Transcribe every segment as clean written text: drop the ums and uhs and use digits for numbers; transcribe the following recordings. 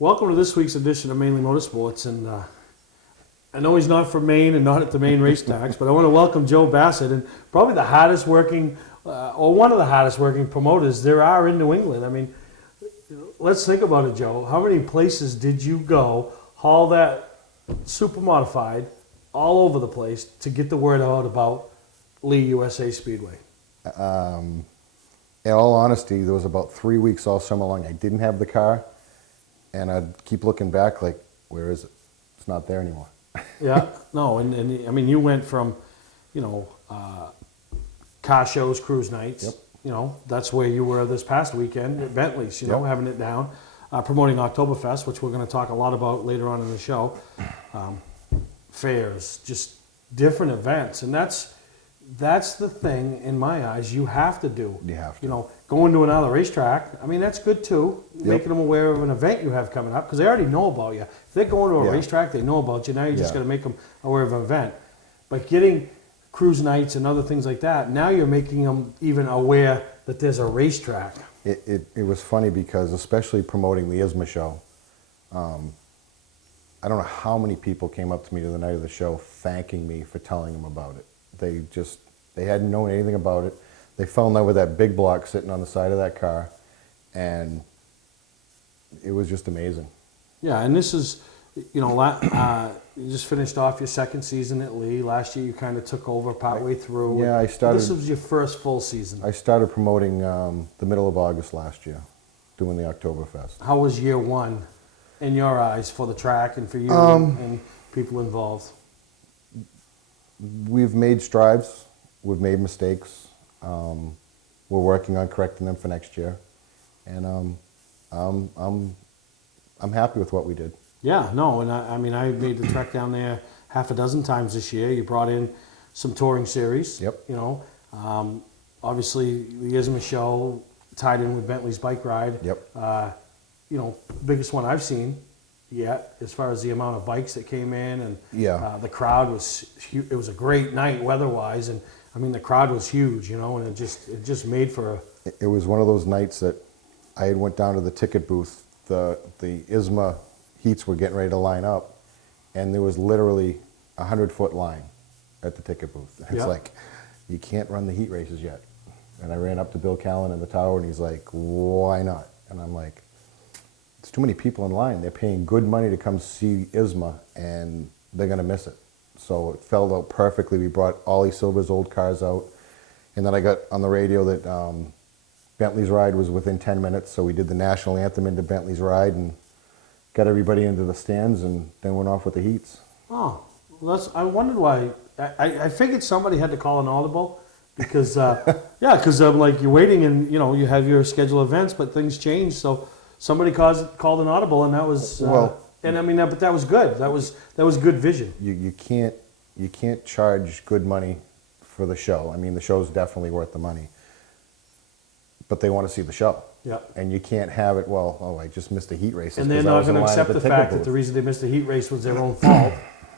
Welcome to this week's edition of Mainly Motorsports, and I know he's not from Maine and not at the Maine racetracks, but I want to welcome Joe Bassett, and probably the hardest working, or one of the hardest working promoters there are in New England. I mean, let's think about it, Joe. How many places did you go, haul that super modified all over the place to get the word out about Lee USA Speedway? In all honesty, there was about 3 weeks all summer long I didn't have the car, and I'd keep looking back like, where is it? It's not there anymore. Yeah, no, and I mean, you went from, car shows, cruise nights. Yep. You know, that's where you were this past weekend at Bentley's, having it down, promoting Oktoberfest, which we're going to talk a lot about later on in the show. Fairs, just different events, and that's the thing in my eyes you have to do. You have to. Going to another racetrack, I mean, that's good too, making them aware of an event you have coming up, because they already know about you. If they're going to a racetrack, they know about you. Now you just got to make them aware of an event. But getting cruise nights and other things like that, now you're making them even aware that there's a racetrack. It was funny because, especially promoting the ISMA show, I don't know how many people came up to me the night of the show thanking me for telling them about it. They hadn't known anything about it. They fell in love with that big block sitting on the side of that car, and it was just amazing. Yeah, and this is, you just finished off your second season at Lee. Last year you kind of took over partway through. Yeah, I started. This was your first full season. I started promoting the middle of August last year, doing the Oktoberfest. How was year one in your eyes for the track and for you and people involved? We've made strides. We've made mistakes. We're working on correcting them for next year, and I'm happy with what we did. Yeah, no, and I mean, I made the trek down there half a dozen times this year. You brought in some touring series. Yep. Obviously the ISMA show tied in with Bentley's bike ride. Yep. Biggest one I've seen yet as far as the amount of bikes that came in, and the crowd was huge. It was a great night weather-wise, and I mean the crowd was huge, and it just made for a. It was one of those nights that I had went down to the ticket booth. The ISMA heats were getting ready to line up, and there was literally a 100-foot line at the ticket booth. It's like, you can't run the heat races yet. And I ran up to Bill Callen in the tower, and he's like, why not? And I'm like, it's too many people in line. They're paying good money to come see ISMA, and they're going to miss it. So it fell out perfectly. We brought Ollie Silver's old cars out, and then I got on the radio that Bentley's ride was within 10 minutes, so we did the national anthem into Bentley's ride and got everybody into the stands, and then went off with the heats. Oh, well, I wondered why. I figured somebody had to call an audible because, because I'm like, you're waiting and, you have your scheduled events, but things change. So somebody called an audible, and that was, and I mean, but that was good. That was good vision. You can't charge good money for the show. I mean, the show's definitely worth the money, but they want to see the show. Yeah. And you can't have it, I just missed a heat race. And they're not going to accept the fact that the reason they missed the heat race was their own fault.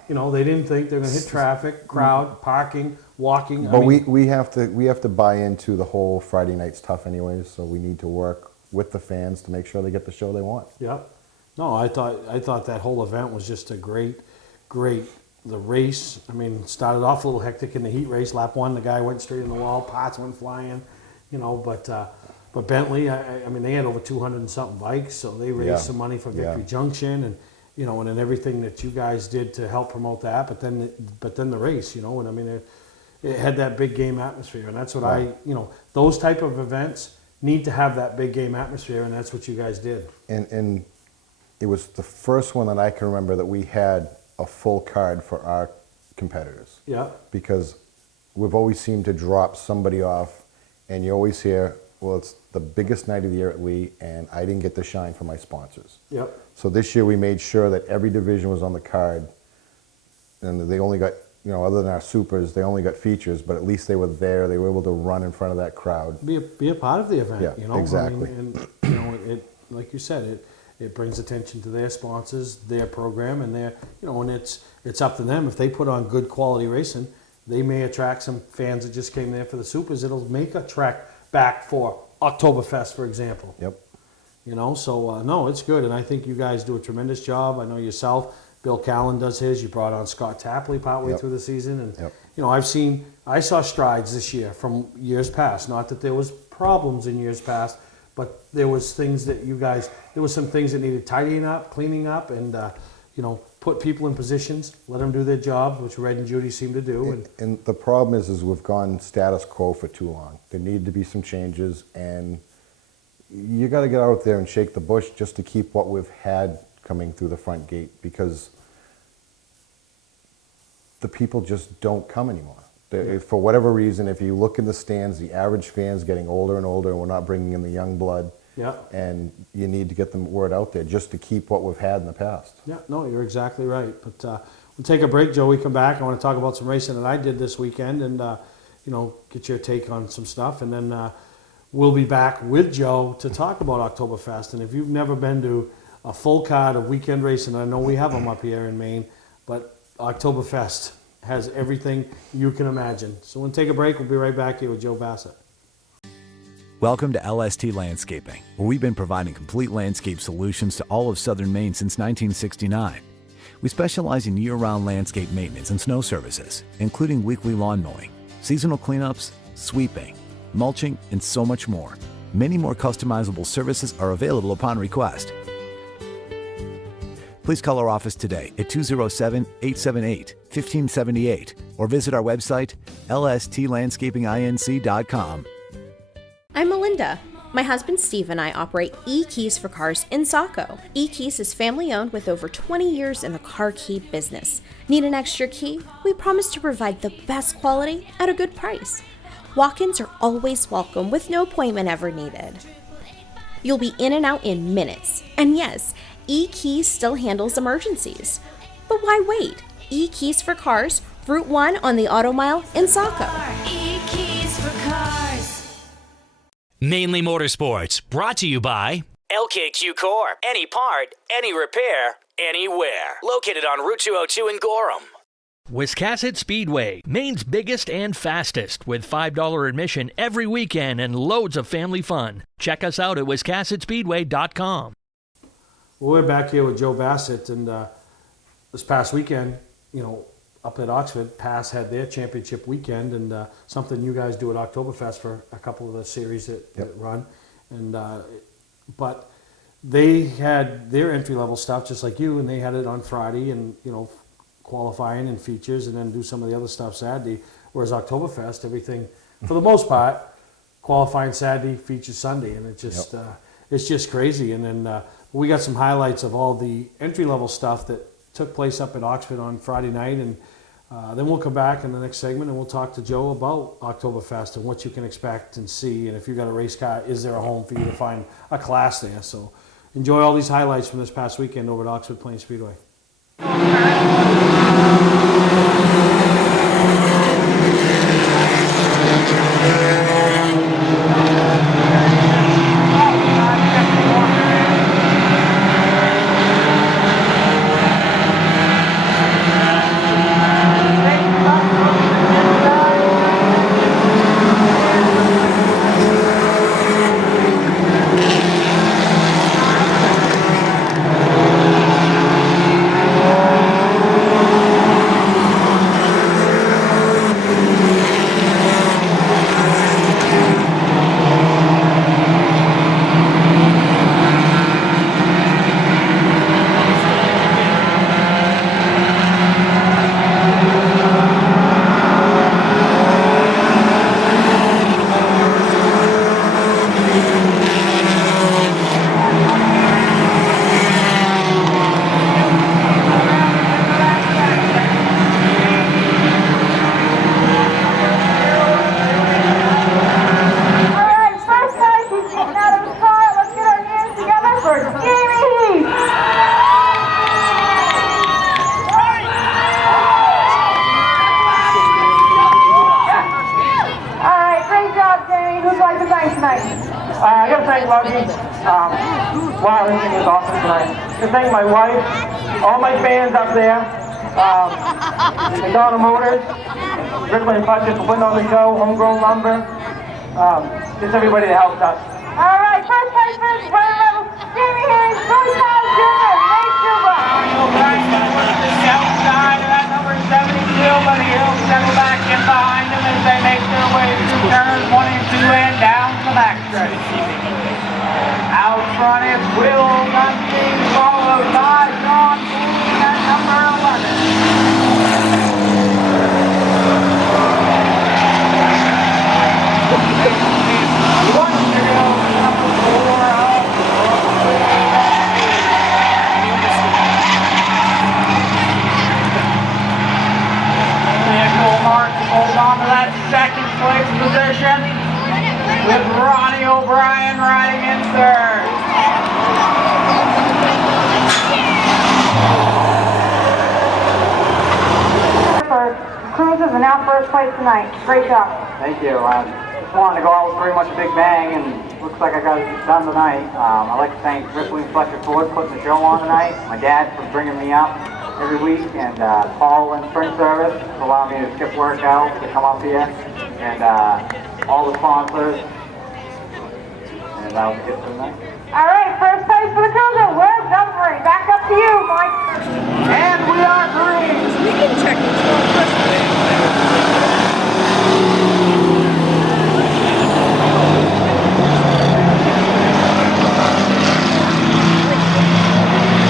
They didn't think they're going to hit traffic, crowd, parking, walking. But we have to buy into the whole Friday night's tough anyways, so we need to work with the fans to make sure they get the show they want. Yeah. No, I thought that whole event was just a great. The race, I mean, started off a little hectic in the heat race. Lap one, the guy went straight in the wall, parts went flying, but Bentley, I mean, they had over 200 and something bikes, so they raised some money for Victory Junction, and and then everything that you guys did to help promote that. But then the race, and I mean, it had that big game atmosphere, and that's what those type of events need to have that big game atmosphere, and that's what you guys did. And it was the first one that I can remember that we had a full card for our competitors. Yeah. Because we've always seemed to drop somebody off, and you always hear, well, it's the biggest night of the year at Lee, and I didn't get to shine for my sponsors. Yep. So this year we made sure that every division was on the card, and they only got, other than our supers, they only got features, but at least they were there. They were able to run in front of that crowd. Be a part of the event. Yeah, exactly. I mean, and it like you said, it brings attention to their sponsors, their program, and and it's up to them. If they put on good quality racing, they may attract some fans that just came there for the supers. It'll make a trek back for Oktoberfest, for example. Yep. You know, so no, it's good, and I think you guys do a tremendous job. I know yourself, Bill Callen does his. You brought on Scott Tapley partway Yep. through the season, and Yep. you know, I saw strides this year from years past. Not that there was problems in years past, but there was things that there was some things that needed tidying up, cleaning up, and you know, put people in positions, let them do their job, which Red and Judy seem to do. And the problem is we've gone status quo for too long. There need to be some changes, and you got to get out there and shake the bush just to keep what we've had coming through the front gate, because the people just don't come anymore. For whatever reason, if you look in the stands, the average fan's getting older and older, and we're not bringing in the young blood. Yeah. And you need to get the word out there just to keep what we've had in the past. Yeah, no, you're exactly right. But we'll take a break, Joe. We come back. I want to talk about some racing that I did this weekend, and you know, get your take on some stuff, and then we'll be back with Joe to talk about Oktoberfest. And if you've never been to a full card of weekend racing, I know we have them up here in Maine, but Oktoberfest has everything you can imagine. So we'll take a break. We'll be right back here with Joe Bassett. Welcome to LST Landscaping, where we've been providing complete landscape solutions to all of southern Maine since 1969. We specialize in year-round landscape maintenance and snow services, including weekly lawn mowing, seasonal cleanups, sweeping, mulching, and so much more. Many more customizable services are available upon request. Please call our office today at 207-878-1578 or visit our website, lstlandscapinginc.com. I'm Melinda. My husband Steve and I operate E-Keys for Cars in Saco. E-Keys is family owned with over 20 years in the car key business. Need an extra key? We promise to provide the best quality at a good price. Walk-ins are always welcome with no appointment ever needed. You'll be in and out in minutes. And yes, E-Keys still handles emergencies. But why wait? E-Keys for Cars, Route 1 on the Auto Mile in Saco. E-Keys for Cars. Mainly Motorsports, brought to you by LKQ Core. Any part, any repair, anywhere. Located on Route 202 in Gorham. Wiscasset Speedway, Maine's biggest and fastest, with $5 admission every weekend and loads of family fun. Check us out at wiscassetspeedway.com. We're back here with Joe Bassett, and this past weekend, you know, up at Oxford, Pass had their championship weekend, and something you guys do at Oktoberfest for a couple of the series that run, and but they had their entry-level stuff just like you, and they had it on Friday, and you know, qualifying and features, and then do some of the other stuff Saturday. Whereas Oktoberfest, everything for the most part, qualifying Saturday, features Sunday, and it just it's just crazy. And then we got some highlights of all the entry-level stuff that took place up at Oxford on Friday night, and then we'll come back in the next segment and we'll talk to Joe about Oktoberfest and what you can expect and see, and if you've got a race car, is there a home for you to find a class there? So enjoy all these highlights from this past weekend over at Oxford Plains Speedway. I got to thank Lucky. Wow, everything was awesome tonight. To thank my wife, all my fans up there, McDonald Motors, Brooklyn and Putchett for putting on the show, Homegrown Lumber, just everybody that helped us. All right, first place finish, running level Outside of that number 72, but he'll settle back in behind him as they make their way through turns 1 and 2 and down the backstretch. Out front is Will Gunstein, followed by John Boone at number 11. One to go, number 4. Mark hold on to that second place position with Ronnie O'Brien riding in third. Cruises and now first place tonight. Great job. Thank you. Just wanted to go out with pretty much a big bang, and looks like I got it done tonight. I'd like to thank Ripley and Fletcher Ford for putting the show on tonight. My dad for bringing me up every week, and Paul and Spring Service for allowing me to skip work out to come up here, and all the sponsors, and that'll be it for tonight. All right, first place for the cruiser. Will Guthrie. Back up to you, Mike. And we are green. We can check this one first.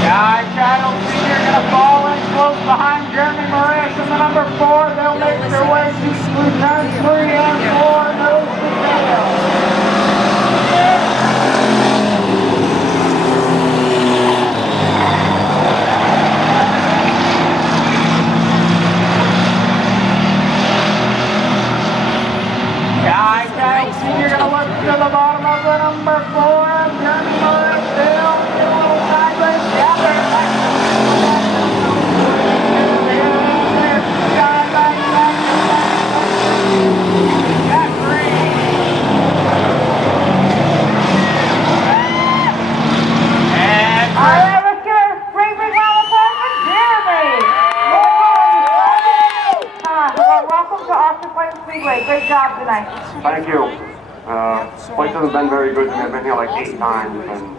Guy Shadow Sr. going to fall in close behind Jeremy Morash in the number 4. They'll make their way through turns 3 and 4. Nose to tail. Guy Shadow Sr. going to look to the bottom of the number 4. Jeremy Morash still a little sideways. Yeah, they're back. All right, let's get a great big round of applause for Jeremy. Welcome to Austin Plains Speedway. Great job tonight. Thank you. Place hasn't been very good to me. I've been here like 8 times, and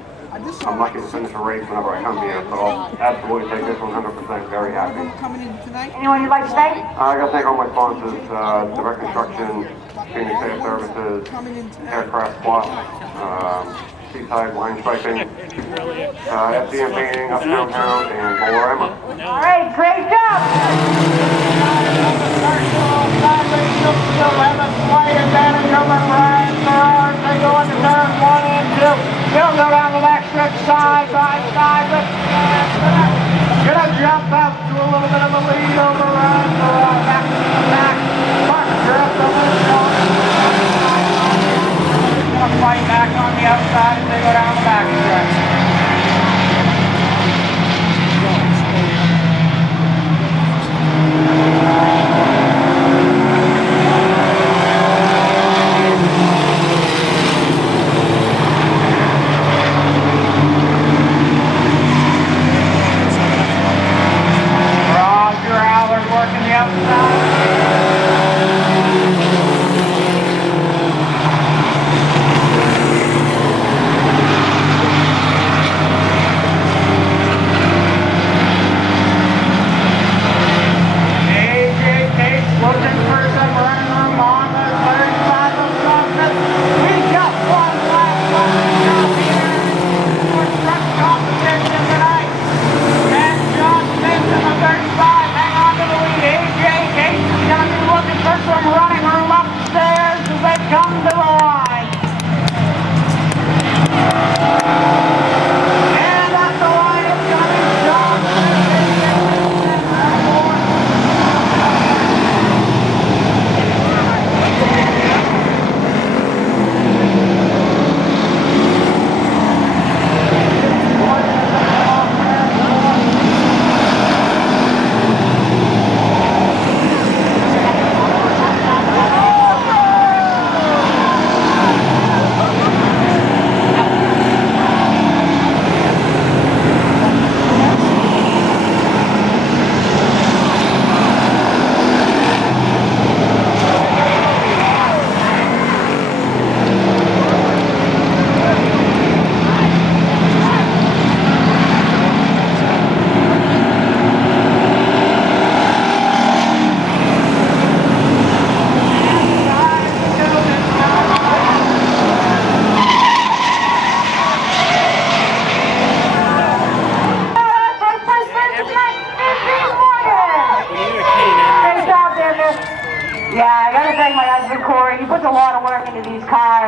I'm lucky to finish a race whenever I come here. So I'll absolutely take this 100%. Very happy. Anyone you'd like to thank? I got to thank all my sponsors: Direct Construction, Phoenix Air Services, Aircraft Plus, Seaside Line Striping, FDM Painting, Uptown Town, and Bolorama. All right, great job. Advantage over Brian Farrar. They go into turn 1 and 2. He'll go down the backstretch side by side with gonna jump out to a little bit of a lead over Brian Farrar. Back to the back. Mark Drift over the front. Gonna fight back on the outside as they go down the backstretch.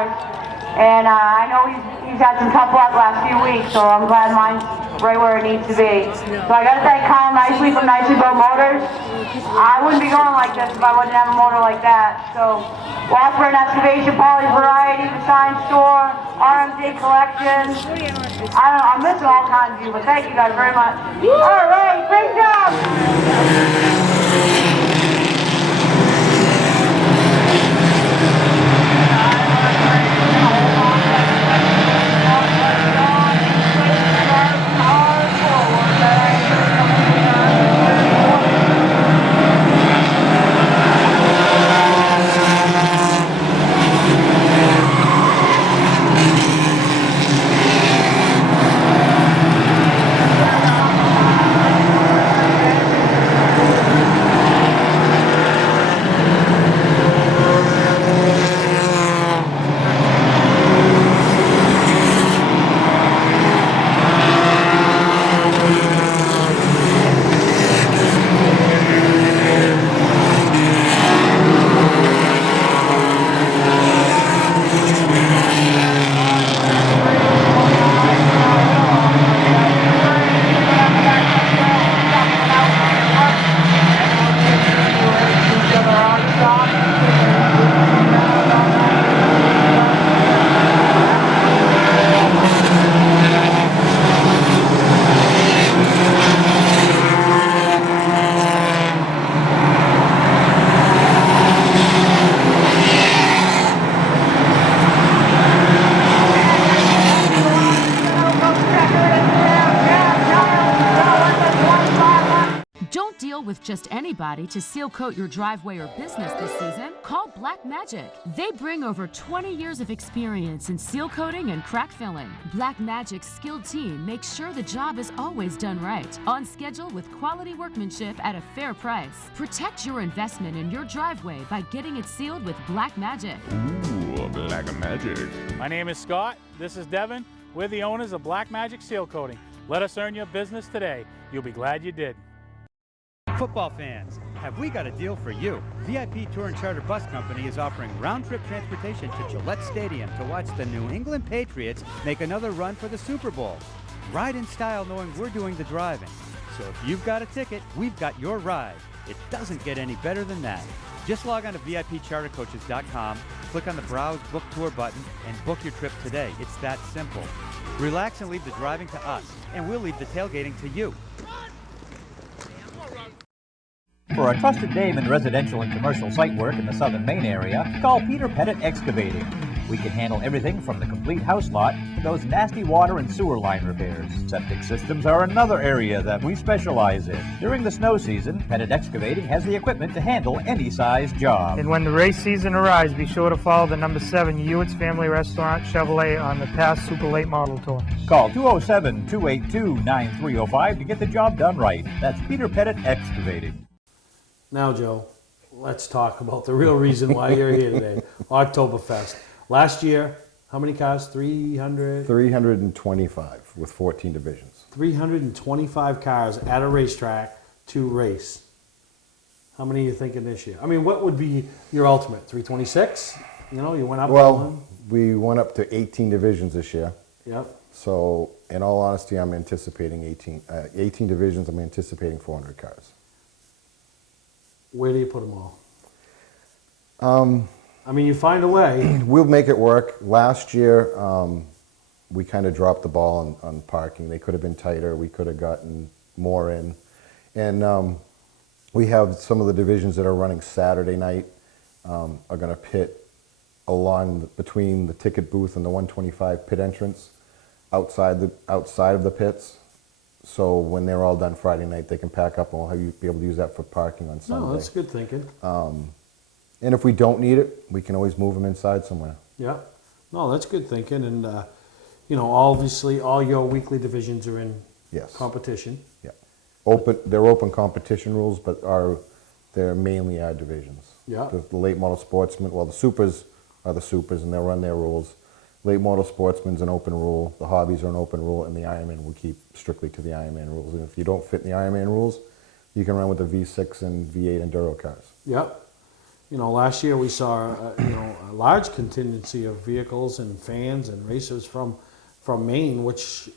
cars. And I know he's had some tough luck last few weeks, so I'm glad mine's right where it needs to be. So I got to thank Kyle Nicely from Nicely Built Motors. I wouldn't be going like this if I wouldn't have a motor like that. So Washburn Excavation, Polly's Variety, the Sign Store, RMD Collection. I don't know, I'm missing all kinds of you, but thank you guys very much. All right, great job. Don't deal with just anybody to seal coat your driveway or business this season. Call Black Magic. They bring over 20 years of experience in seal coating and crack filling. Black Magic's skilled team makes sure the job is always done right, on schedule with quality workmanship at a fair price. Protect your investment in your driveway by getting it sealed with Black Magic. Ooh, Black Magic. My name is Scott. This is Devin. We're the owners of Black Magic Seal Coating. Let us earn your business today. You'll be glad you did. Football fans, have we got a deal for you? VIP Tour and Charter Bus Company is offering round-trip transportation to Gillette Stadium to watch the New England Patriots make another run for the Super Bowl. Ride in style knowing we're doing the driving. So if you've got a ticket, we've got your ride. It doesn't get any better than that. Just log on to VIPChartercoaches.com, click on the Browse Book Tour button, and book your trip today. It's that simple. Relax and leave the driving to us, and we'll leave the tailgating to you. For a trusted name in residential and commercial site work in the southern Maine area, call Peter Pettit Excavating. We can handle everything from the complete house lot to those nasty water and sewer line repairs. Septic systems are another area that we specialize in. During the snow season, Pettit Excavating has the equipment to handle any size job. And when the race season arrives, be sure to follow the number 7 Hewitt's Family Restaurant Chevrolet on the past Super Late Model Tour. Call 207-282-9305 to get the job done right. That's Peter Pettit Excavating. Now, Joe, let's talk about the real reason why you're here today, Oktoberfest. Last year, how many cars? 300? 325 with 14 divisions. 325 cars at a racetrack to race. How many are you thinking this year? I mean, what would be your ultimate? 326? You know, you went up. Well, we went up to 18 divisions this year. Yep. So, in all honesty, I'm anticipating 18 divisions. I'm anticipating 400 cars. Where do you put them all? I mean, you find a way. We'll make it work. Last year, we kind of dropped the ball on parking. They could have been tighter. We could have gotten more in. And we have some of the divisions that are running Saturday night are going to pit along between the ticket booth and the 125 pit entrance outside of the pits. So when they're all done Friday night, they can pack up and we'll be able to use that for parking on Sunday. No, that's good thinking. And if we don't need it, we can always move them inside somewhere. Yeah. No, that's good thinking. And, you know, obviously all your weekly divisions are in competition. Yeah. They're open competition rules, but they're mainly our divisions. Yeah. The late model sportsmen, well, the supers are the supers and they'll run their rules. Late model sportsman's an open rule, the hobbies are an open rule, and the Ironman will keep strictly to the Ironman rules. And if you don't fit in the Ironman rules, you can run with the V6 and V8 Enduro cars. Yep. last year we saw a large contingency of vehicles and fans and racers from Maine, which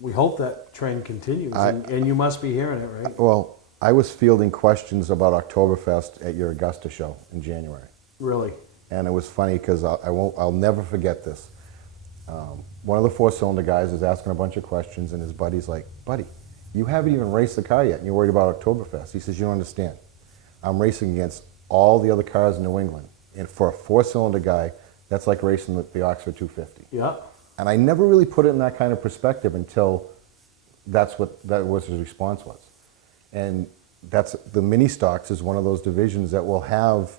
we hope that trend continues. And you must be hearing it, right? Well, I was fielding questions about Oktoberfest at your Augusta show in January. Really? And it was funny because I'll never forget this. One of the four-cylinder guys is asking a bunch of questions, and his buddy's like, "Buddy, you haven't even raced the car yet, and you're worried about Oktoberfest." He says, "You don't understand. I'm racing against all the other cars in New England, and for a four-cylinder guy, that's like racing the Oxford 250." Yeah. And I never really put it in that kind of perspective until that was his response was. And that's the mini stocks is one of those divisions that will have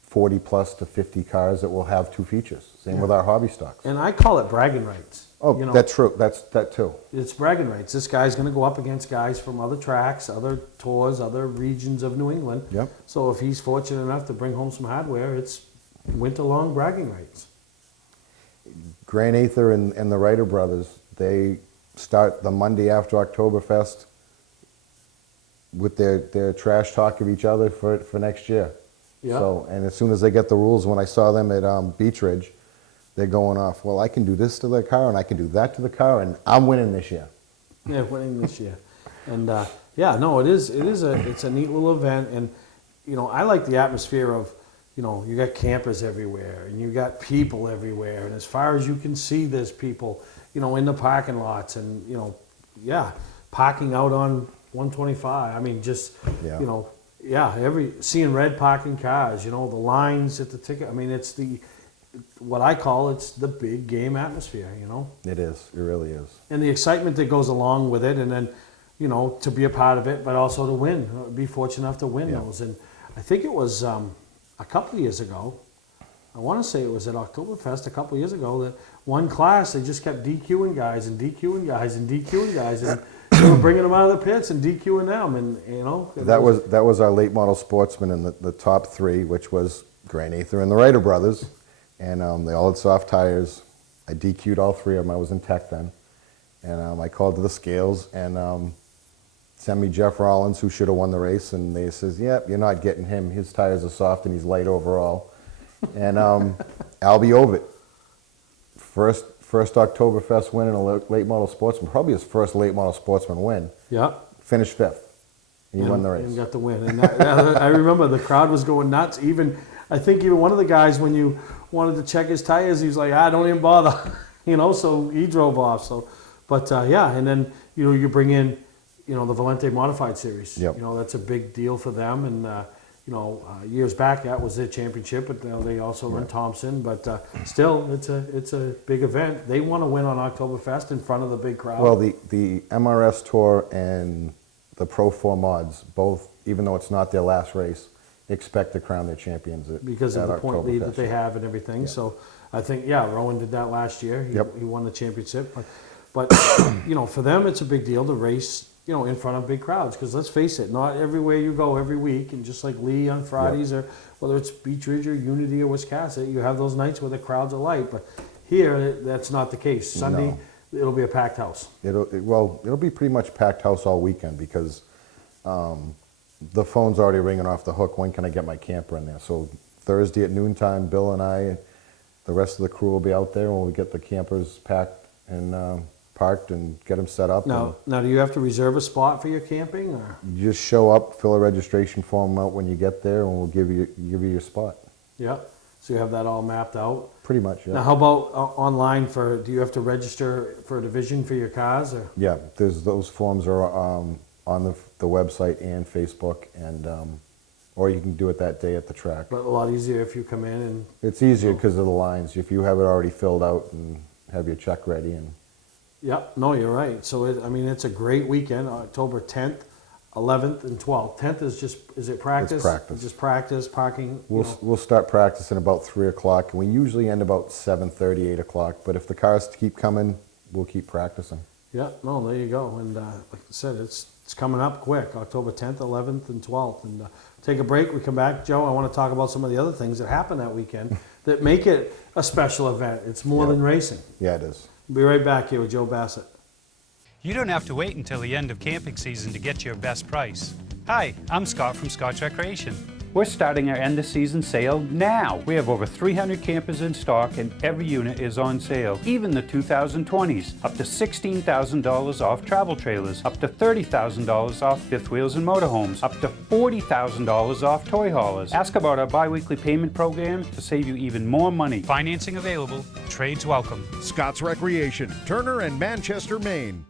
40 plus to 50 cars that will have two features. Same with our hobby stocks. And I call it bragging rights. Oh, that's true. That too. It's bragging rights. This guy's going to go up against guys from other tracks, other tours, other regions of New England. Yep. So if he's fortunate enough to bring home some hardware, it's winter-long bragging rights. Grant Ather and the Writer brothers, they start the Monday after Oktoberfest with their trash talk of each other for next year. Yeah. So, and as soon as they get the rules, when I saw them at Beach Ridge, they're going off, well, I can do this to the car and I can do that to the car and I'm winning this year. Yeah, winning this year. And it's a neat little event. And, I like the atmosphere of, you got campers everywhere and you got people everywhere. And as far as you can see, there's people, in the parking lots and, parking out on 125. I mean, just, seeing red parking cars, the lines at the ticket. I mean, it's what I call it's the big game atmosphere, It is. It really is. And the excitement that goes along with it, and then, to be a part of it, but also to win, be fortunate enough to win those. And I think it was a couple of years ago, I want to say it was at Oktoberfest a couple of years ago, that one class, they just kept DQing guys and DQing guys and DQing guys, and they were bringing them out of the pits and DQing them, and That was our late model sportsman in the top three, which was Grant Ather and the Writer brothers, and they all had soft tires. I DQ'd all three of them. I was in tech then, and I called to the scales and sent me Jeff Rollins, who should have won the race, and they says, "Yep, you're not getting him. His tires are soft and he's light overall." And Albie Ovitt, first Oktoberfest win in a late model sportsman, probably his first late model sportsman win. Yeah. Finished fifth. He won the race. And got the win. And I remember the crowd was going nuts. I think even one of the guys, when you wanted to check his tires, he was like, "Don't even bother," so he drove off. So, but and then, you bring in, the Valente Modified Series. Yep. That's a big deal for them. And, years back, that was their championship, but they also run Thompson. But still, it's a big event. They want to win on Oktoberfest in front of the big crowd. Well, the MRS Tour and the Pro 4 mods, both, even though it's not their last race, expect to crown their champions because of the point lead that they Oktoberfest. have and everything. Yeah. So I think, Rowan did that last year. He won the championship. But for them, it's a big deal to race, in front of big crowds. Because let's face it, not everywhere you go every week, and just like Lee on Fridays, or whether it's Beach Ridge or Unity or Wiscasset, you have those nights where the crowds are light. But here, that's not the case. Sunday, it'll be a packed house. It'll be pretty much packed house all weekend because the phone's already ringing off the hook. When can I get my camper in there? So Thursday at noontime, Bill and I, the rest of the crew will be out there when we get the campers packed and parked and get them set up. Now, do you have to reserve a spot for your camping, or You just show up, fill a registration form out when you get there, and we'll give you your spot. Yeah. So you have that all mapped out. Pretty much. Yeah. Now, how about online? Do you have to register for a division for your cars, or? Yeah, those forms are on the website and Facebook, and or you can do it that day at the track. But a lot easier if you come in and. It's easier because of the lines. If you have it already filled out and have your check ready and. Yep. No, you're right. So it's a great weekend. October 10th, 11th, and 12th. 10th is it practice? It's practice. Just practice, parking. We'll start practicing about 3 o'clock, and we usually end about 7:30, 8 o'clock. But if the cars keep coming, we'll keep practicing. Yeah. No, there you go. And like I said, it's coming up quick. October 10th, 11th, and 12th. And take a break. We come back, Joe. I want to talk about some of the other things that happen that weekend that make it a special event. It's more than racing. Yeah, it is. We'll be right back here with Joe Bassett. You don't have to wait until the end of camping season to get your best price. Hi, I'm Scott from Scott's Recreation. We're starting our end of season sale now. We have over 300 campers in stock and every unit is on sale, even the 2020s. Up to $16,000 off travel trailers, up to $30,000 off fifth wheels and motorhomes, up to $40,000 off toy haulers. Ask about our bi-weekly payment program to save you even more money. Financing available. Trades welcome. Scott's Recreation, Turner and Manchester, Maine.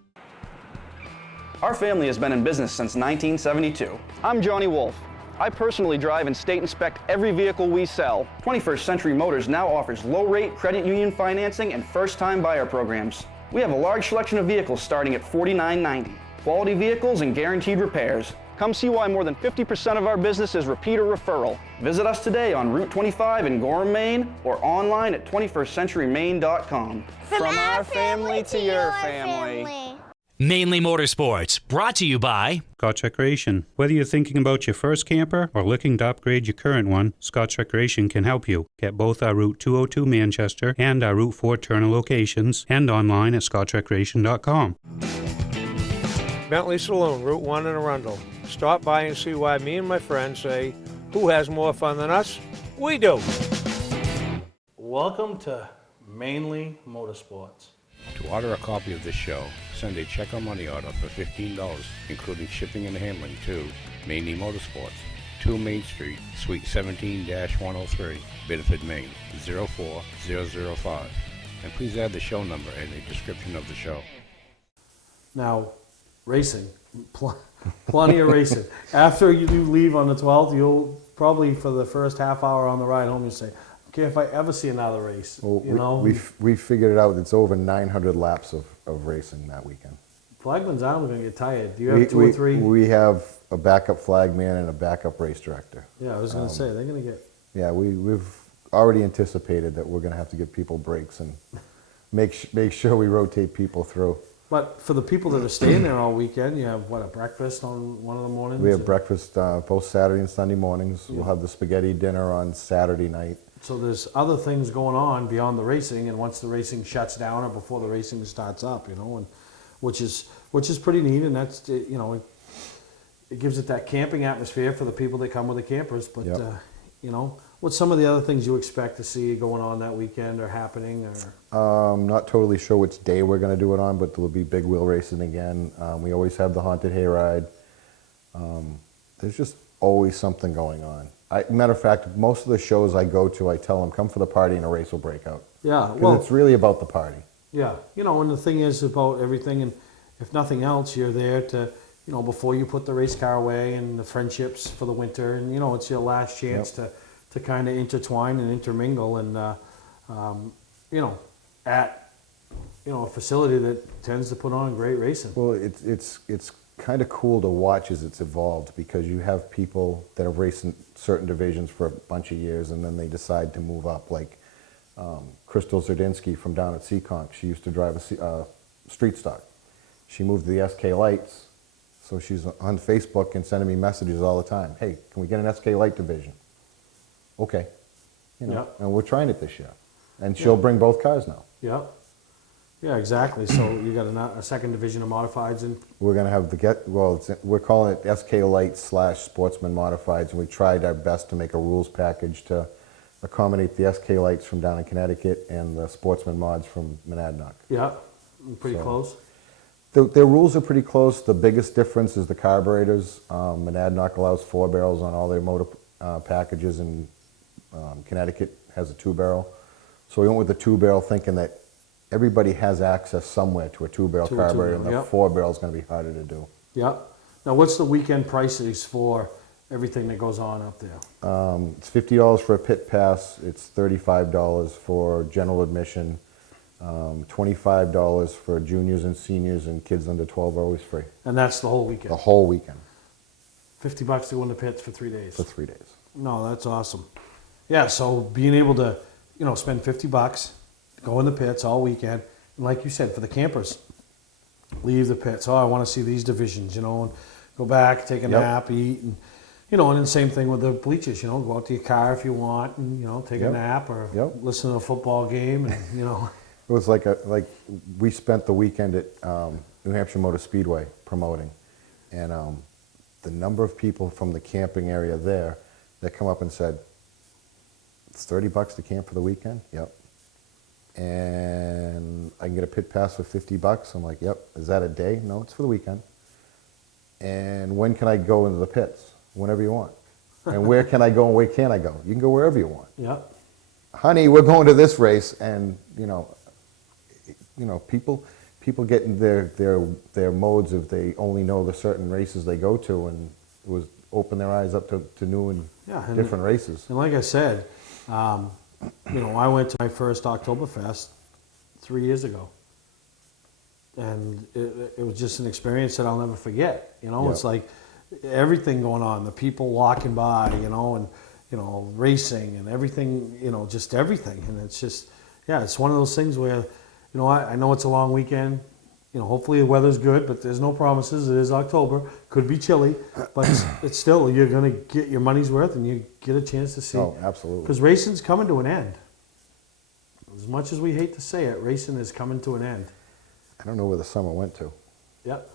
Our family has been in business since 1972. I'm Johnny Wolf. I personally drive and state inspect every vehicle we sell. 21st Century Motors now offers low-rate credit union financing and first-time buyer programs. We have a large selection of vehicles starting at $49.90. Quality vehicles and guaranteed repairs. Come see why more than 50% of our business is repeat or referral. Visit us today on Route 25 in Gorham, Maine, or online at 21stcenturymaine.com. From our family to your family. Mainly Motorsports, brought to you by Scott's Recreation. Whether you're thinking about your first camper or looking to upgrade your current one, Scott's Recreation can help you. Get both our Route 202 Manchester and our Route 4 Turner locations and online at scottsrecreation.com. Bentley Saloon, Route 1 in Arundel. Stop by and see why me and my friends say, who has more fun than us? We do. Welcome to Mainly Motorsports. To order a copy of this show, send a check or money order for $15, including shipping and handling to Mainely Motorsports, 2 Main Street, Suite 17-103, Biddeford, Maine, 04005. And please add the show number in the description of the show. Now, racing, plenty of racing. After you leave on the 12th, you'll probably, for the first half hour on the ride home, you say, okay, if I ever see another race, Well, we figured it out. It's over 900 laps of racing that weekend. Flagman's arms are going to get tired. Do you have two or three? We have a backup flagman and a backup race director. Yeah, I was going to say, they're going to get... Yeah, we've already anticipated that we're going to have to give people breaks and make sure we rotate people through. But for the people that are staying there all weekend, you have, what, a breakfast on one of the mornings? We have breakfast both Saturday and Sunday mornings. Yeah. We'll have the spaghetti dinner on Saturday night. So there's other things going on beyond the racing, and once the racing shuts down or before the racing starts up, and which is pretty neat, and that's it gives it that camping atmosphere for the people that come with the campers. But what's some of the other things you expect to see going on that weekend or happening? Or not totally sure which day we're going to do it on, but there'll be big wheel racing again. We always have the haunted hayride. There's just always something going on. Matter of fact, most of the shows I go to, I tell them, come for the party and a race will break out. Yeah, well, it's really about the party. Yeah, and the thing is about everything, and if nothing else, you're there to, before you put the race car away, and the friendships for the winter, and it's your last chance to kind of intertwine and intermingle, and at a facility that tends to put on great racing. Well, it's kind of cool to watch as it's evolved, because you have people that have raced in certain divisions for a bunch of years and then they decide to move up, like Crystal Zerdinsky from down at Seekonk. She used to drive a street stock. She moved to the SK Lights, so she's on Facebook and sending me messages all the time. Hey, can we get an SK Light division? Okay. And we're trying it this year. And she'll bring both cars now. Yeah. Yeah, exactly. So you got a second division of modifieds, and we're going to have we're calling it SK Light / Sportsman Modifieds, and we tried our best to make a rules package to accommodate the SK Lights from down in Connecticut and the Sportsman Mods from Monadnock. Yeah, pretty close. Their rules are pretty close. The biggest difference is the carburetors. Monadnock allows 4 barrels on all their motor packages, and Connecticut has a 2-barrel. So we went with the 2-barrel, thinking that everybody has access somewhere to a 2-barrel carburetor, and the 4-barrel is going to be harder to do. Yeah. Now, what's the weekend prices for everything that goes on up there? It's $50 for a pit pass. It's $35 for general admission. $25 for juniors and seniors, and kids under 12 are always free. And that's the whole weekend? The whole weekend. $50 to go in the pits for 3 days? For 3 days. No, that's awesome. Yeah, so being able to, spend $50, go in the pits all weekend, and like you said, for the campers, leave the pits. Oh, I want to see these divisions, and go back, take a nap, eat, and and then same thing with the bleachers. Go out to your car if you want, and take a nap or listen to a football game, and It was like we spent the weekend at New Hampshire Motor Speedway promoting, and the number of people from the camping area there that come up and said, it's $30 to camp for the weekend? Yep. And I can get a pit pass for $50? I'm like, yep. Is that a day? No, it's for the weekend. And when can I go into the pits? Whenever you want. And where can I go and where can't I go? You can go wherever you want. Yep. Honey, we're going to this race, and people get in their modes if they only know the certain races they go to, and it was open their eyes up to new and different races. And like I said, I went to my first Oktoberfest 3 years ago, and it was just an experience that I'll never forget. It's like everything going on, the people walking by, and racing and everything, just everything. And it's just, it's one of those things where, I know it's a long weekend. Hopefully the weather's good, but there's no promises. It is October. Could be chilly, but it's still, you're going to get your money's worth and you get a chance to see. Oh, absolutely. Because racing's coming to an end. As much as we hate to say it, racing is coming to an end. I don't know where the summer went to. Yep.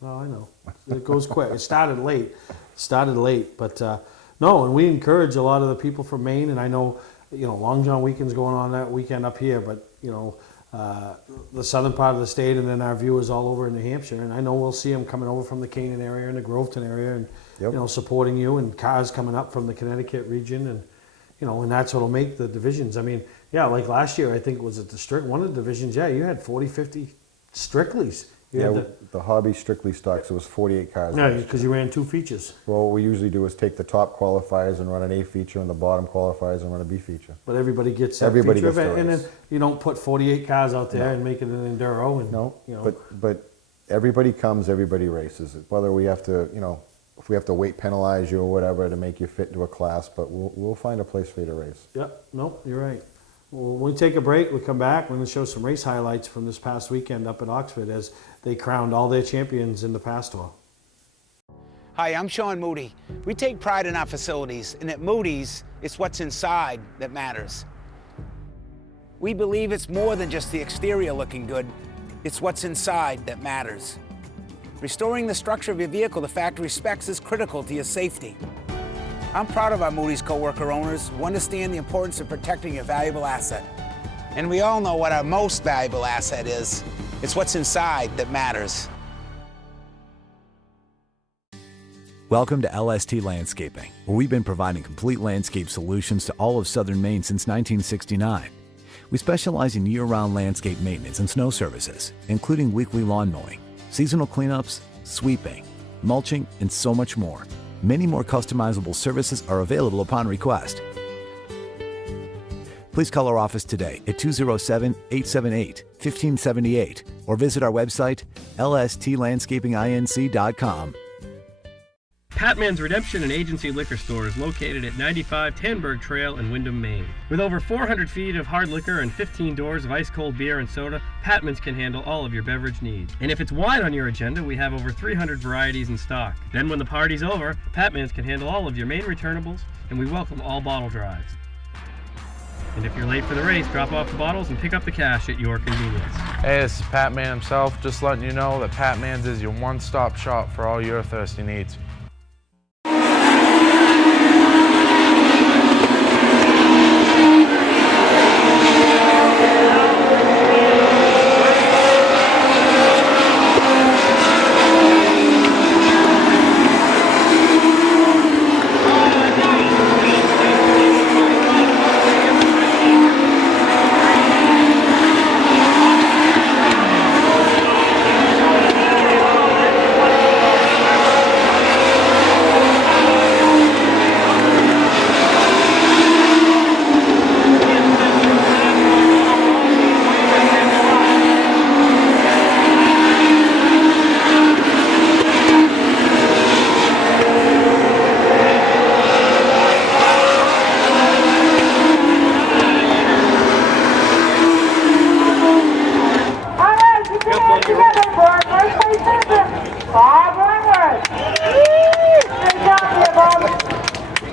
Well, I know. It goes quick. It started late. But no, and we encourage a lot of the people from Maine, and I know, Long John weekend's going on that weekend up here, but, the southern part of the state, and then our viewers all over in New Hampshire, and I know we'll see them coming over from the Canaan area and the Groveton area, and supporting you, and cars coming up from the Connecticut region, and and that's what'll make the divisions. I mean, like last year, I think was it one of the divisions. Yeah, you had 40, 50 Strickleys. The hobby Strictly stocks, it was 48 cars. Yeah, because you ran 2 features. Well, what we usually do is take the top qualifiers and run an A feature, and the bottom qualifiers and run a B feature. But everybody gets that feature event, and then you don't put 48 cars out there and make it an enduro. And, but everybody comes, everybody races. Whether we have to, if we have to weight penalize you or whatever to make you fit into a class, but we'll find a place for you to race. Yep, you're right. Well, when we take a break, we come back, we're going to show some race highlights from this past weekend up at Oxford as they crowned all their champions in the Pass Tour. Hi, I'm Sean Moody. We take pride in our facilities, and at Moody's, it's what's inside that matters. We believe it's more than just the exterior looking good, it's what's inside that matters. Restoring the structure of your vehicle to factory specs is critical to your safety. I'm proud of our Moody's co-worker owners who understand the importance of protecting your valuable asset. And we all know what our most valuable asset is. It's what's inside that matters. Welcome to LST Landscaping, where we've been providing complete landscape solutions to all of southern Maine since 1969. We specialize in year-round landscape maintenance and snow services, including weekly lawn mowing, seasonal cleanups, sweeping, mulching, and so much more. Many more customizable services are available upon request. Please call our office today at 207-878-1578 or visit our website, lstlandscapinginc.com. Patman's Redemption and Agency Liquor Store is located at 95 Tanberg Trail in Windham, Maine. With over 400 feet of hard liquor and 15 doors of ice-cold beer and soda, Patman's can handle all of your beverage needs. And if it's wine on your agenda, we have over 300 varieties in stock. Then when the party's over, Patman's can handle all of your Maine returnables, and we welcome all bottle drives. And if you're late for the race, drop off the bottles and pick up the cash at your convenience. Hey, this is Pat Man himself, just letting you know that Pat Man's is your one-stop shop for all your thirsty needs.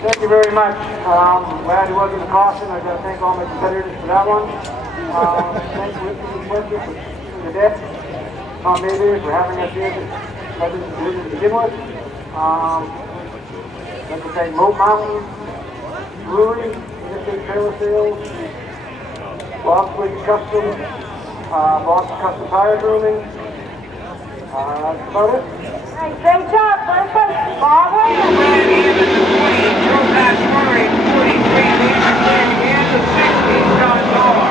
Thank you very much. Glad it wasn't a caution. I got to thank all my competitors for that one. Thanks for the deck. Maybe for having us here to begin with. Like I say, Moat Mountain, Brewery, Interstate Trailer Sales, Bob's Wig Custom, Bob's Custom Tire Grooming. That's about it. Hey, great job, first place, Bob. Joe Pasquari, 43, and the 60, John Moore.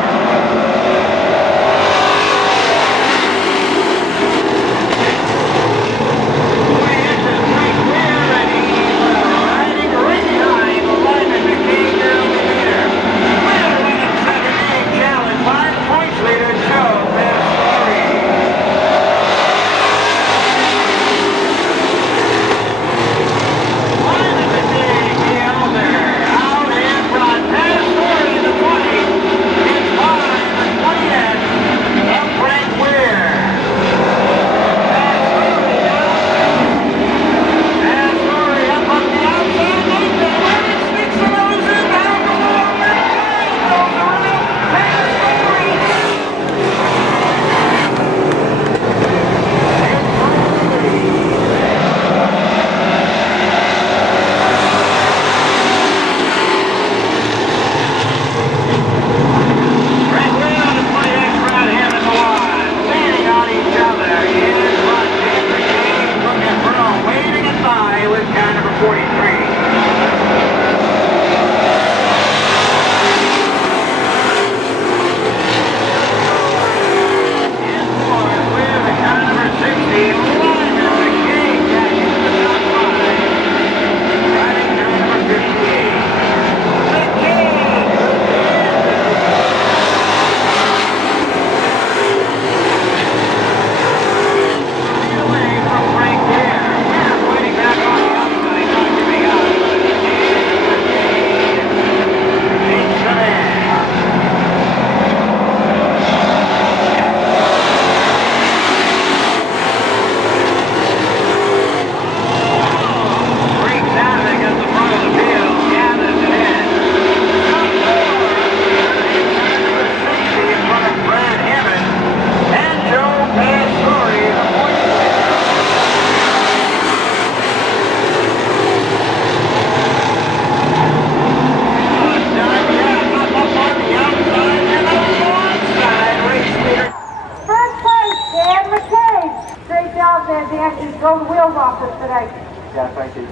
Yeah, thank you.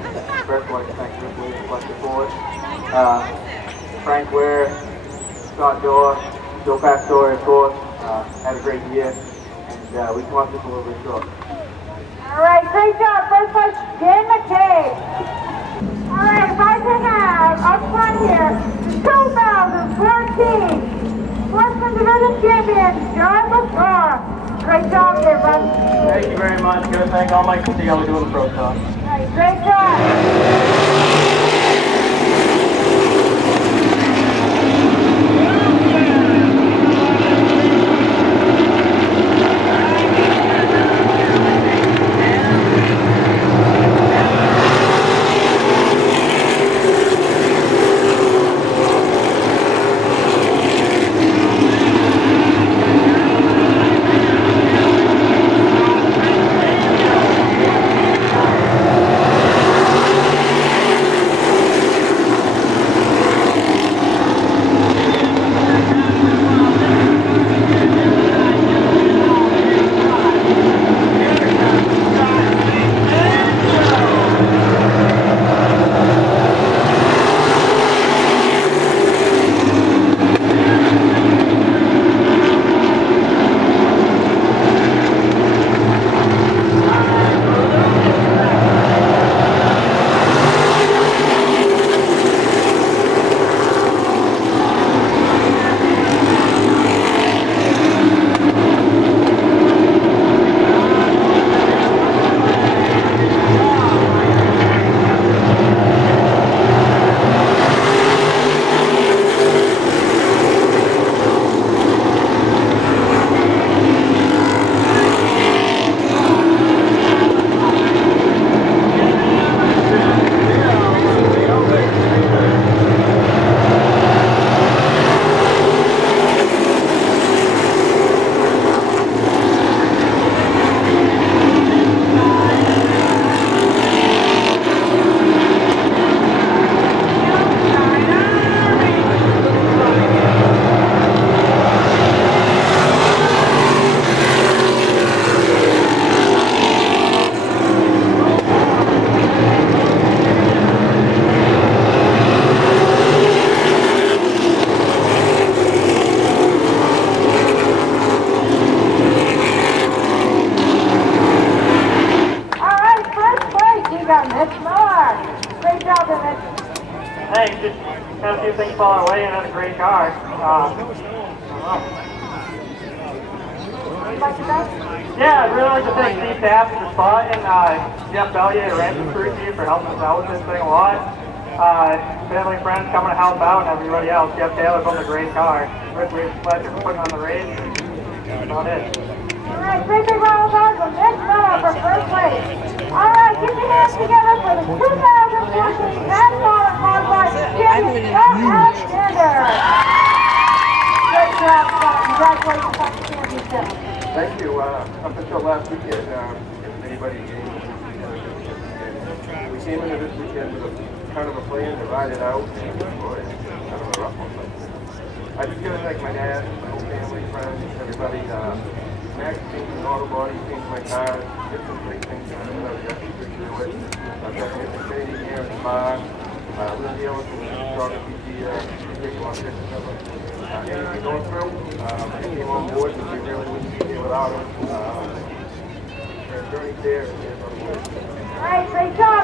First, I'd like to thank Ripley and Fletcher Ford, Frank Ware, Scott Dorr, Joe Pastore, of course. Had a great year, and we come up just a little bit short. All right, great job. First place, Dan McKay. All right, if I can have up front here, 2014 Western Division Champion, John LaFleur. Great job there, bud. Thank you very much. Good. Thank all my see how we do in the pro talk. All right, great job. got Mitch Miller. Great job there, Mitch. Thanks. Just had a few things fall our way and had a great car. Yeah, I'd really like to thank Steve Tapp for the spot and Jeff Bellier, Ransom Crew Chief, for helping us out with this thing a lot. Family and friends coming to help out and everybody else. Jeff Taylor built a great car. Ripley, it's a pleasure for putting on the race. That's about it. All right, great big round of applause for Mitch Miller for first place. All right, get your hands together for the 2014 National Qualified Champion, Scott Alexander. Great job, Scott. Congratulations on the championship. Thank you. Up until last weekend, if anybody we came into this weekend with a kind of a plan to ride it out, and boy, it's kind of a rough one. I just got to thank my dad, my whole family, friends, everybody. Max changed the auto body, changed my car, did some great things. I was actually good to do it. I've got to get the training here at the bar. Lindsay Ellison, photography, take a lot of pictures of them. Anything going through, he came on board and we really wouldn't be here without him. Their journey there is on board. All right, great job.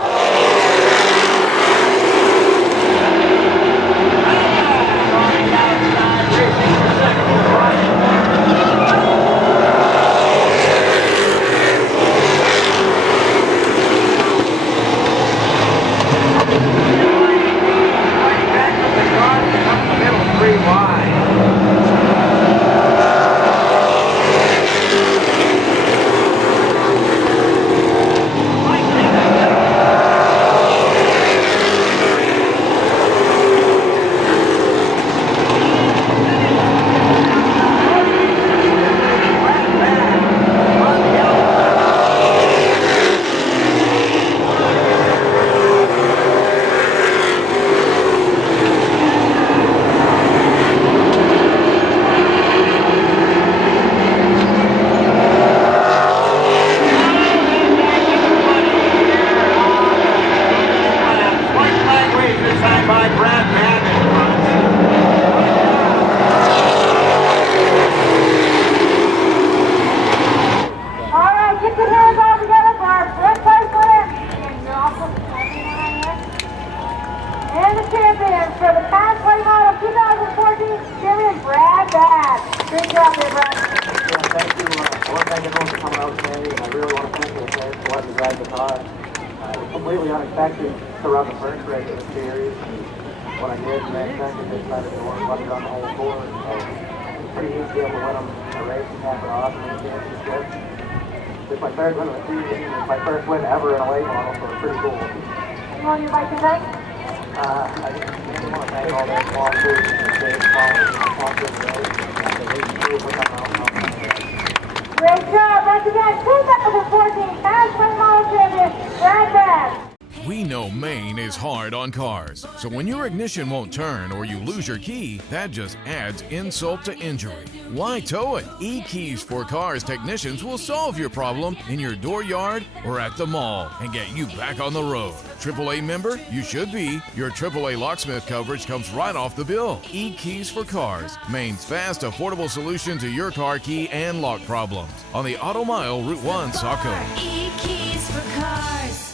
So when your ignition won't turn or you lose your key, that just adds insult to injury. Why tow it? E-Keys for Cars technicians will solve your problem in your dooryard or at the mall and get you back on the road. AAA member? You should be. Your AAA locksmith coverage comes right off the bill. E-Keys for Cars, Maine's fast, affordable solution to your car key and lock problems. On the Auto Mile, Route 1, Saco. E-Keys for Cars.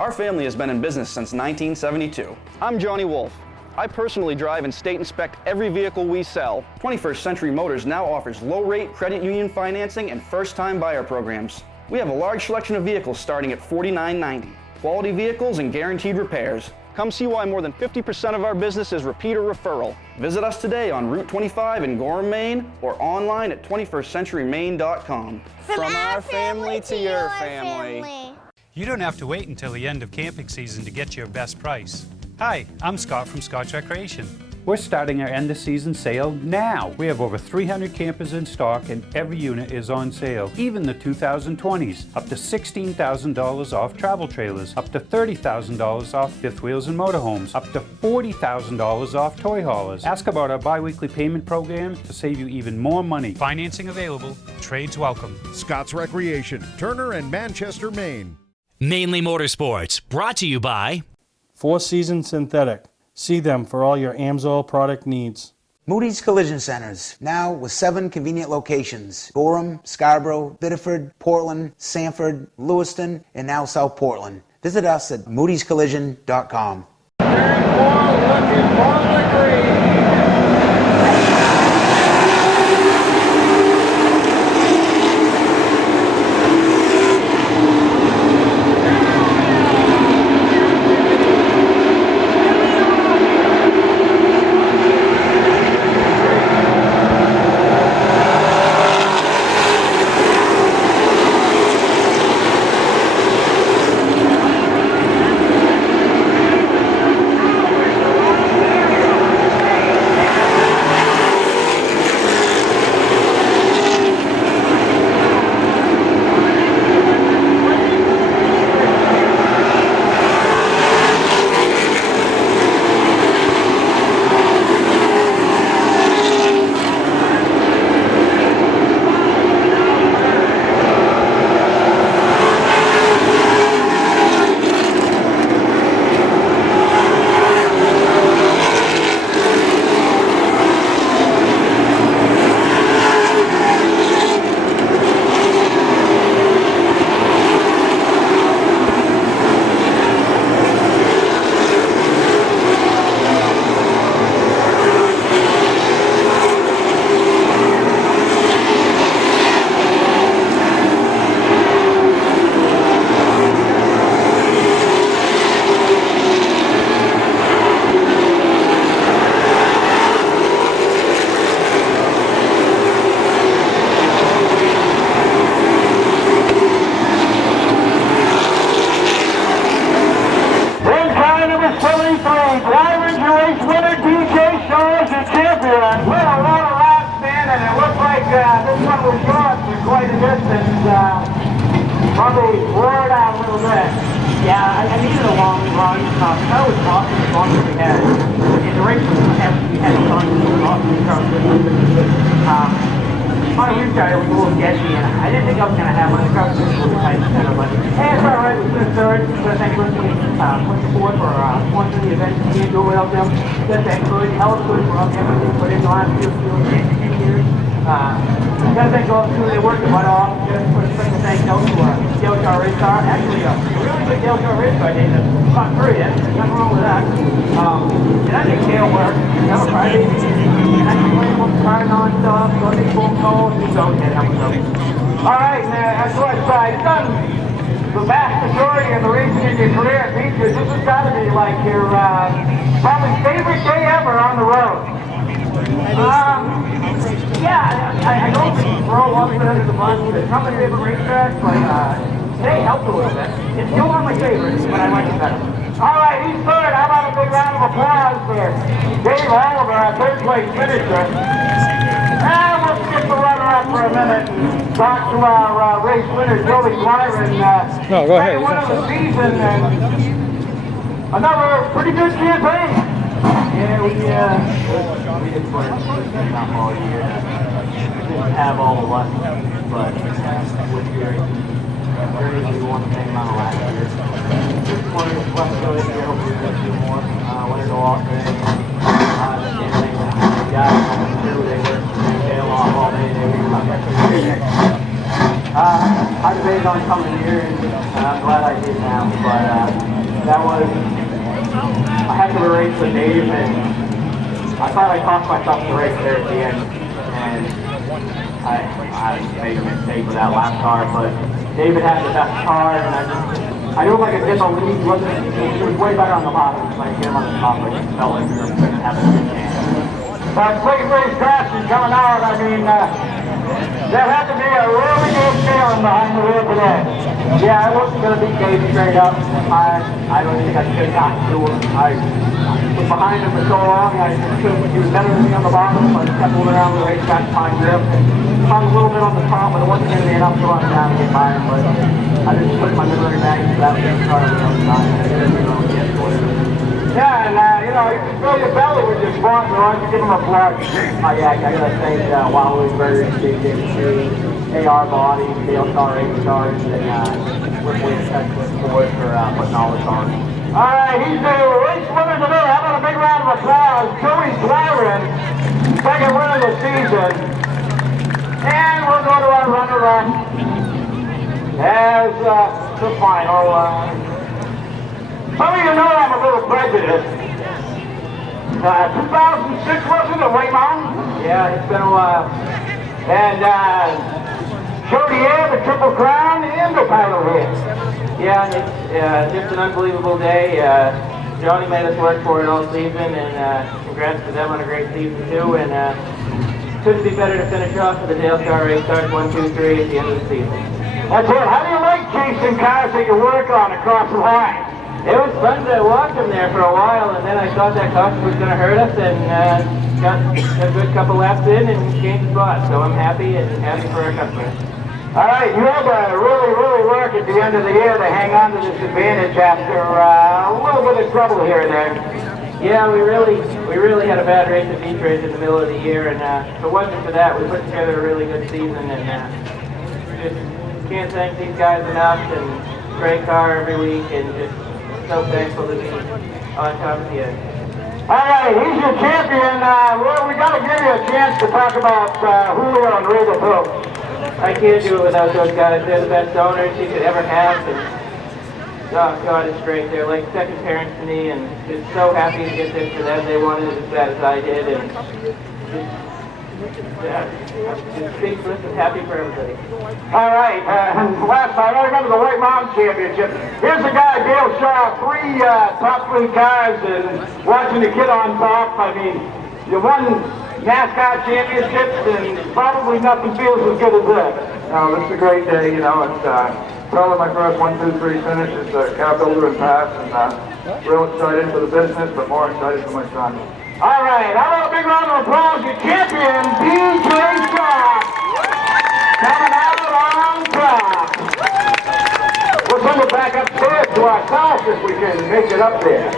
Our family has been in business since 1972. I'm Johnny Wolf. I personally drive and state inspect every vehicle we sell. 21st Century Motors now offers low-rate credit union financing and first-time buyer programs. We have a large selection of vehicles starting at $49.90. Quality vehicles and guaranteed repairs. Come see why more than 50% of our business is repeat or referral. Visit us today on Route 25 in Gorham, Maine, or online at 21stcenturymaine.com. From our family to your family. You don't have to wait until the end of camping season to get your best price. Hi, I'm Scott from Scott's Recreation. We're starting our end of season sale now. We have over 300 campers in stock and every unit is on sale, even the 2020s. Up to $16,000 off travel trailers, up to $30,000 off fifth wheels and motorhomes, up to $40,000 off toy haulers. Ask about our bi-weekly payment program to save you even more money. Financing available, trades welcome. Scott's Recreation, Turner and Manchester, Maine. Mainely Motorsports, brought to you by Four Seasons Synthetic. See them for all your AMSOIL product needs. Moody's Collision Centers, now with 7 convenient locations: Gorham, Scarborough, Biddeford, Portland, Sanford, Lewiston, and now South Portland. Visit us at moodyscollision.com. Probably wore it out a little bit. Yeah, I needed a long run. That was awesome as long as we had. In the race, we had fun. It was awesome. My week guy was a little sketchy, and I didn't think I was going to have my truck was really tight center, but hey, it's all right. We're third. But thank you for support for one of the events we can't do without them. Just that good, hell of good for everything put in the last few years. Gotta thank all the crew. They worked their butt off. Just put a special thanks out to Dale Car Race Car. Actually, a really good Dale Car Race Car day. Top 3, nothing wrong with that. And I think Dale worked. That was Friday. And I can play him on the car non-stop. So I think phone calls. He's out there. That was up. All right, man. That's what you've done the vast majority of the racing in your career at Beaches. This has got to be like your probably favorite day ever on the road. Yeah, I don't throw up under the bus. There's not my favorite racetrack, but today helped a little bit. It's still not my favorite, but I like it better. All right, he's third. How about a big round of applause for Dave Oliver, our third place finisher. And we'll skip the runner-up for a minute and talk to our race winner, Joey Dwyer, and no, go ahead. One of the season and another pretty good campaign. Yeah, we didn't put it all year. Didn't have all the luck, but with Gary, we won the same amount of last year. This one is flexibility here. Hopefully we're going to do more. Let it go off today. The guys on the crew, they worked their tail off all day. They were not I debated on coming here, and I'm glad I did now, but that was a heck of a race with Dave, and I thought I cost myself the race there at the end, and I made a mistake with that last car, but David had the best car, and I knew if I could get the lead, he was way better on the bottom, so I could get him on the top, but I just felt like we were going to have a good chance. But late race crashes coming out, I mean, there had to be a really good feeling behind the wheel today. Yeah, I wasn't going to beat Dave straight up. I don't think I could have gotten to him. I was behind him for so long, I assumed he was better than me on the bottom, so I just kept moving around the racetrack to find grip. Hung a little bit on the top, but it wasn't going to be enough to run down and get by him, but I just put my memory back into that car on the outside, and I didn't know yet for it. Yeah, and you can fill your belly with your sponsor. Why don't you give them a plug? Yeah, I gotta thank Wildwood Burgers, JJC, AR Body, Dale Star Race Cars, and Ripley Texas Ford for putting all this on. All right, he's the race winner today. How about a big round of applause? Cody Swyron, second win of the season. And we'll go to our runner-up as the final. Some of you know I'm a little prejudiced. 2006 wasn't it, White Mountain? Yeah, it's been a while. And Jodier, the Triple Crown, and the title here. Yeah, it's just an unbelievable day. Johnny made us work for it all season, and congrats to them on a great season too. And couldn't be better to finish off with the Dale Star race. Starts 1, 2, 3 at the end of the season. That's it. How do you like chasing cars that you work on across the line? It was fun to watch them there for a while, and then I thought that caution was going to hurt us, and got a good couple laps in and changed spots. So I'm happy and happy for our customers. All right, you had to really work at the end of the year to hang on to this advantage after a little bit of trouble here and there. Yeah, we really had a bad race at Detroit in the middle of the year, and if it wasn't for that, we put together a really good season, and just can't thank these guys enough, and great car every week, and just so thankful to be on top of the end. All right, he's your champion. Well, we got to give you a chance to talk about Julio and Rita Pope. I can't do it without those guys. They're the best owners you could ever have, and oh God, it's great. They're like second parents to me, and just so happy to get this for them. They wanted it as bad as I did, and just speechless and happy for everybody. All right, last night I remember the White Mountain Championship. Here's a guy, Dale Shaw, top three cars, and watching the kid on top. I mean, you won NASCAR championships, and probably nothing feels as good as this. No, this is a great day. You know, it's probably my first 1, 2, 3 finish as a car builder and pass, and real excited for the business, but more excited for my son. All right, how about a big round of applause, your champion, DJ Shaw, coming out on top. We'll send it back upstairs to ourselves if we can make it up there.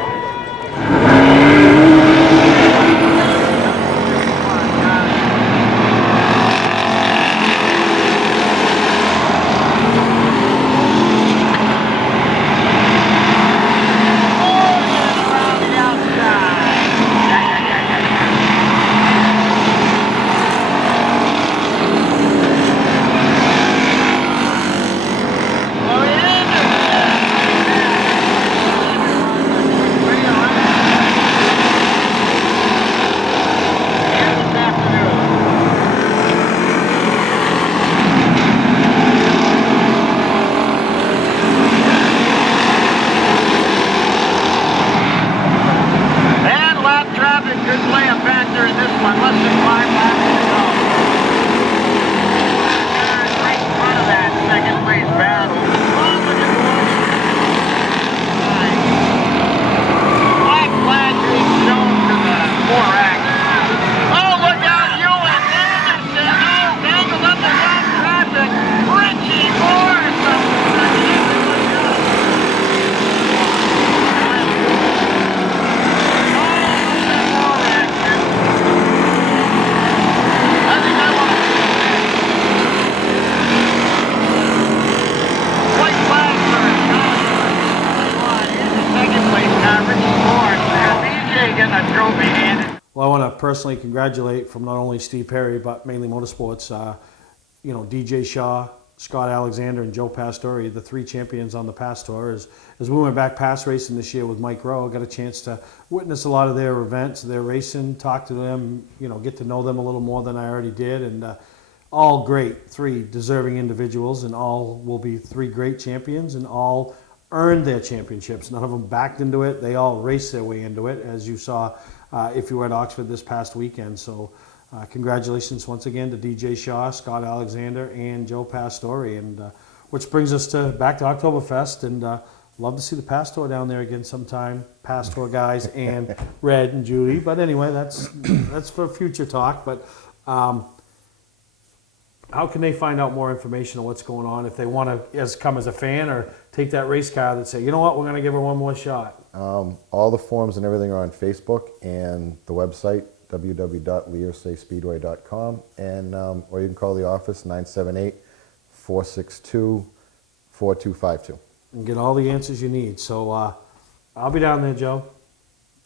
Well, I want to personally congratulate from not only Steve Perry, but Mainely Motorsports, DJ Shaw, Scott Alexander, and Joe Pastore, the 3 champions on the Pass Tour. As we went back pass racing this year with Mike Rowe, I got a chance to witness a lot of their events, their racing, talk to them, get to know them a little more than I already did. And all great, 3 deserving individuals, and all will be 3 great champions, and all earned their championships. None of them backed into it. They all raced their way into it, as you saw if you were at Oxford this past weekend. So congratulations once again to DJ Shaw, Scott Alexander, and Joe Pastore. And which brings us back to Oktoberfest, and love to see the Pastor down there again sometime. Pastor guys and Red and Judy. But anyway, that's for future talk. But how can they find out more information on what's going on if they want to come as a fan or take that race car that say, you know what, we're going to give her one more shot? All the forms and everything are on Facebook and the website, www.leerspeedway.com, and or you can call the office, 978-462-4252. And get all the answers you need. So I'll be down there, Joe.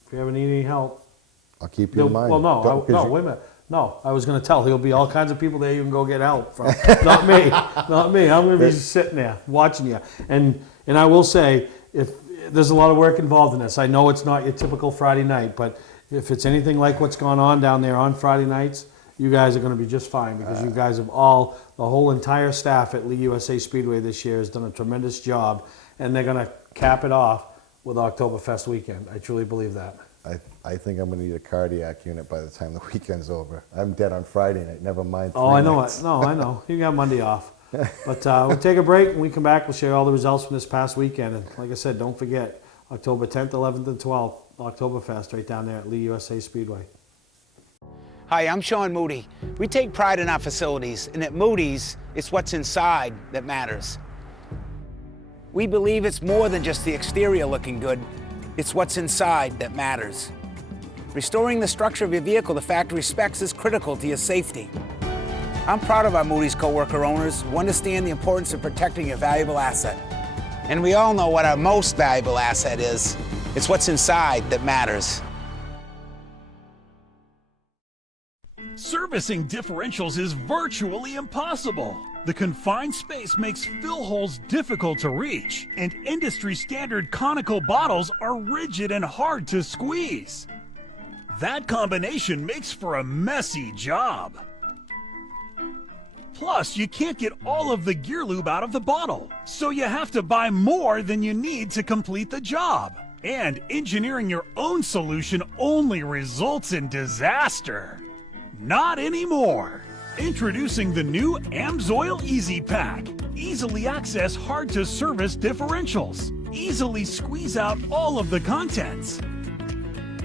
If you ever need any help. I'll keep you in mind. Well, no, wait a minute. No, I was going to tell. There'll be all kinds of people there you can go get help from. Not me. Not me. I'm going to be sitting there watching you. And I will say, if there's a lot of work involved in this. I know it's not your typical Friday night, but if it's anything like what's gone on down there on Friday nights, you guys are going to be just fine because you guys have the whole entire staff at Lee USA Speedway this year has done a tremendous job, and they're going to cap it off with Oktoberfest weekend. I truly believe that. I think I'm going to need a cardiac unit by the time the weekend's over. I'm dead on Friday night, never mind. Oh, I know it. No, I know. You got Monday off. But we'll take a break. When we come back, we'll share all the results from this past weekend. And like I said, don't forget, October 10th, 11th, and 12th, Oktoberfest right down there at Lee USA Speedway. Hi, I'm Sean Moody. We take pride in our facilities, and at Moody's, it's what's inside that matters. We believe it's more than just the exterior looking good. It's what's inside that matters. Restoring the structure of your vehicle to factory specs is critical to your safety. I'm proud of our Moody's co-worker owners who understand the importance of protecting a valuable asset. And we all know what our most valuable asset is. It's what's inside that matters. Servicing differentials is virtually impossible. The confined space makes fill holes difficult to reach, and industry-standard conical bottles are rigid and hard to squeeze. That combination makes for a messy job. Plus, you can't get all of the gear lube out of the bottle, so you have to buy more than you need to complete the job. And engineering your own solution only results in disaster. Not anymore. Introducing the new AMSOIL Easy Pack. Easily access hard-to-service differentials. Easily squeeze out all of the contents.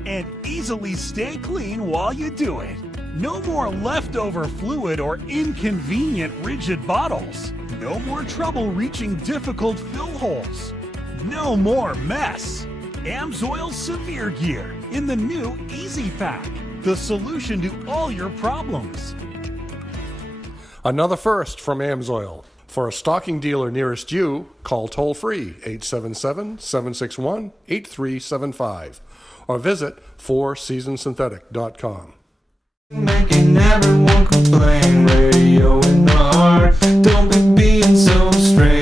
And easily stay clean while you do it. No more leftover fluid or inconvenient rigid bottles. No more trouble reaching difficult fill holes. No more mess. AMSOIL Severe Gear in the new Easy Pack. The solution to all your problems. Another first from AMSOIL. For a stocking dealer nearest you, call toll-free 877-761-8375 or visit fourseasonsynthetic.com. Making everyone complain, radio in the heart. Don't be being so strange.